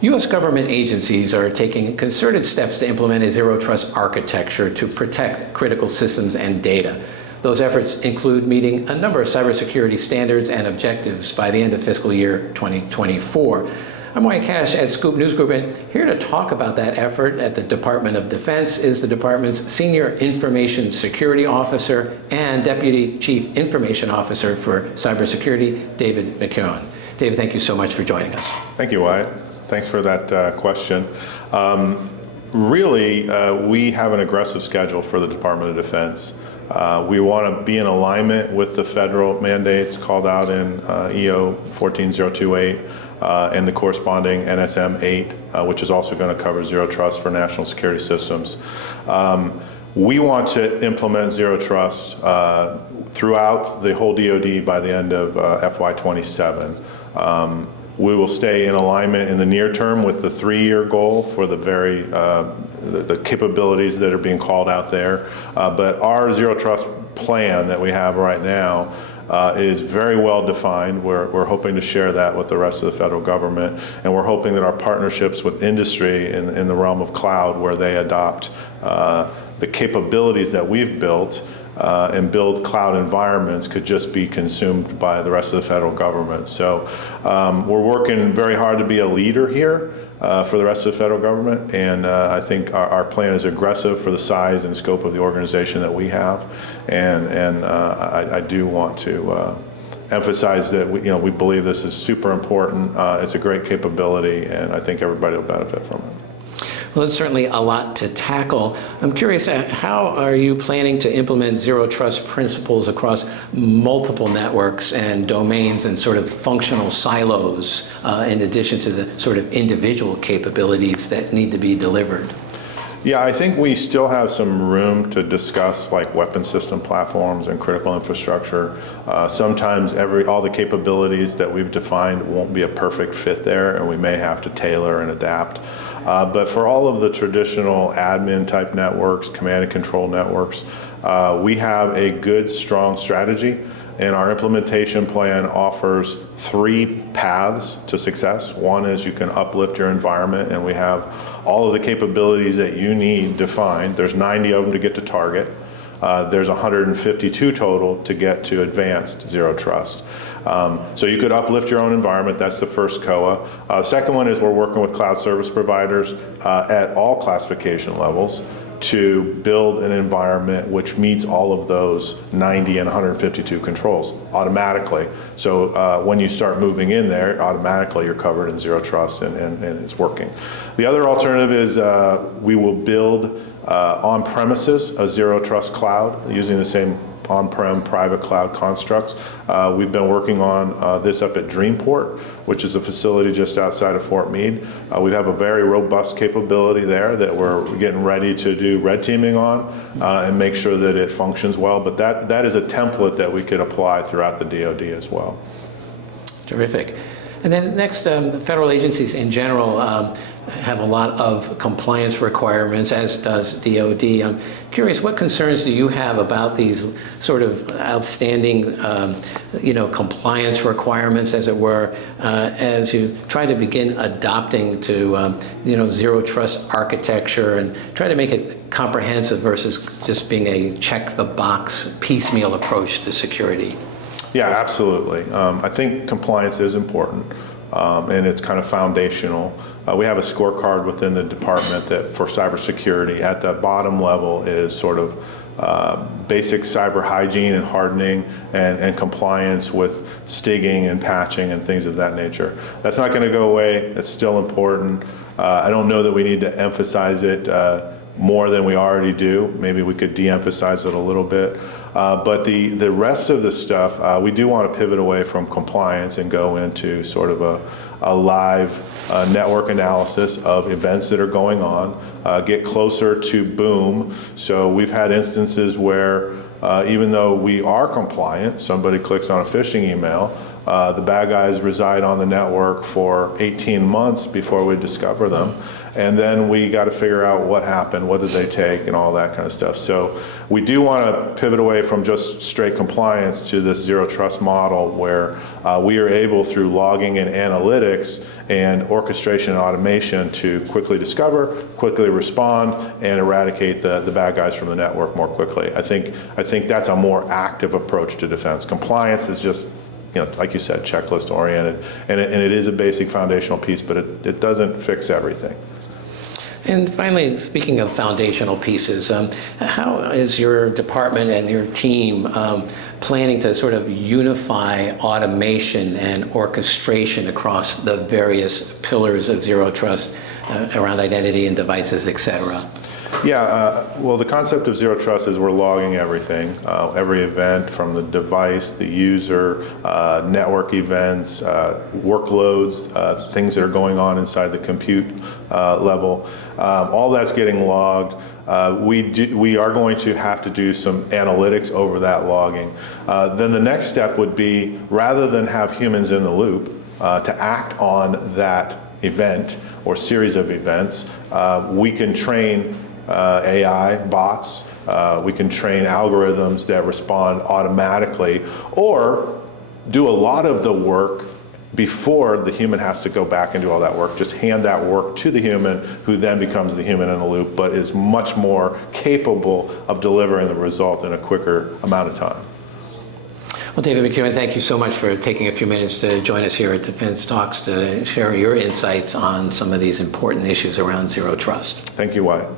U.S. government agencies are taking concerted steps to implement a zero-trust architecture to protect critical systems and data. Those efforts include meeting a number of cybersecurity standards and objectives by the end of fiscal year 2024. I'm Wyatt Cash at Scoop News Group, and here to talk about that effort at the Department of Defense is the department's Senior Information Security Officer and Deputy Chief Information Officer for Cybersecurity, David McKeown. David, thank you so much for joining us. Thank you, Wyatt. Thanks for that question. Really, we have an aggressive schedule for the Department of Defense. We want to be in alignment with the federal mandates called out in EO 14028 and the corresponding NSM 8, which is also going to cover zero trust for national security systems. We want to implement zero trust throughout the whole DOD by the end of FY27. We will stay in alignment in the near term with the 3-year goal for the the capabilities that are being called out there. But our zero trust plan that we have right now is very well defined. We're hoping to share that with the rest of the federal government, and we're hoping that our partnerships with industry in the realm of cloud, where they adopt the capabilities that we've built and build cloud environments, could just be consumed by the rest of the federal government. So we're working very hard to be a leader here for the rest of the federal government, and I think our plan is aggressive for the size and scope of the organization that we have, and I do want to emphasize that we believe this is super important. It's a great capability, and I think everybody will benefit from it. Well, it's certainly a lot to tackle. I'm curious, how are you planning to implement zero trust principles across multiple networks and domains and sort of functional silos, in addition to the sort of individual capabilities that need to be delivered? Yeah, I think we still have some room to discuss like weapon system platforms and critical infrastructure. Sometimes all the capabilities that we've defined won't be a perfect fit there, and we may have to tailor and adapt. But for all of the traditional admin type networks, command and control networks, we have a good, strong strategy, and our implementation plan offers 3 paths to success. One is you can uplift your environment, and we have all of the capabilities that you need defined. There's 90 of them to get to target. There's 152 total to get to advanced zero trust. So you could uplift your own environment. That's the first COA. The second one is we're working with cloud service providers at all classification levels to build an environment which meets all of those 90 and 152 controls automatically. So when you start moving in there, automatically you're covered in zero trust, and it's working. The other alternative is we will build on-premises a zero trust cloud using the same on-prem private cloud constructs. We've been working on this up at Dreamport, which is a facility just outside of Fort Meade. We have a very robust capability there that we're getting ready to do red teaming on and make sure that it functions well. But that is a template that we could apply throughout the DOD as well. Terrific. And then next, federal agencies in general have a lot of compliance requirements, as does DOD. I'm curious, what concerns do you have about these sort of outstanding, compliance requirements, as it were, as you try to begin adopting to, zero trust architecture and try to make it comprehensive versus just being a check the box piecemeal approach to security? Yeah, absolutely. I think compliance is important, and it's kind of foundational. We have a scorecard within the department that for cybersecurity at the bottom level is sort of basic cyber hygiene and hardening and compliance with stigging and patching and things of that nature. That's not going to go away. It's still important. I don't know that we need to emphasize it more than we already do. Maybe we could de-emphasize it a little bit. But the rest of the stuff, we do want to pivot away from compliance and go into sort of a live network analysis of events that are going on, get closer to boom. So we've had instances where even though we are compliant, somebody clicks on a phishing email, The bad guys reside on the network for 18 months before we discover them. And then we got to figure out what happened, what did they take, and all that kind of stuff. So we do want to pivot away from just straight compliance to this zero trust model where we are able, through logging and analytics and orchestration and automation, to quickly discover, quickly respond, and eradicate the bad guys from the network more quickly. I think that's a more active approach to defense. Compliance is just, like you said, checklist oriented, and it is a basic foundational piece, but it doesn't fix everything. And finally, speaking of foundational pieces, how is your department and your team planning to sort of unify automation and orchestration across the various pillars of zero trust around identity and devices, et cetera? Yeah, well, the concept of zero trust is we're logging everything, every event from the device, the user, network events, workloads, things that are going on inside the compute level. All that's getting logged. We are going to have to do some analytics over that logging. Then the next step would be, rather than have humans in the loop, to act on that event or series of events, we can train AI bots, we can train algorithms that respond automatically, or do a lot of the work before the human has to go back and do all that work. Just hand that work to the human, who then becomes the human in the loop, but is much more capable of delivering the result in a quicker amount of time. Well, David McKeown, thank you so much for taking a few minutes to join us here at Defense Talks to share your insights on some of these important issues around zero trust. Thank you, Wyatt.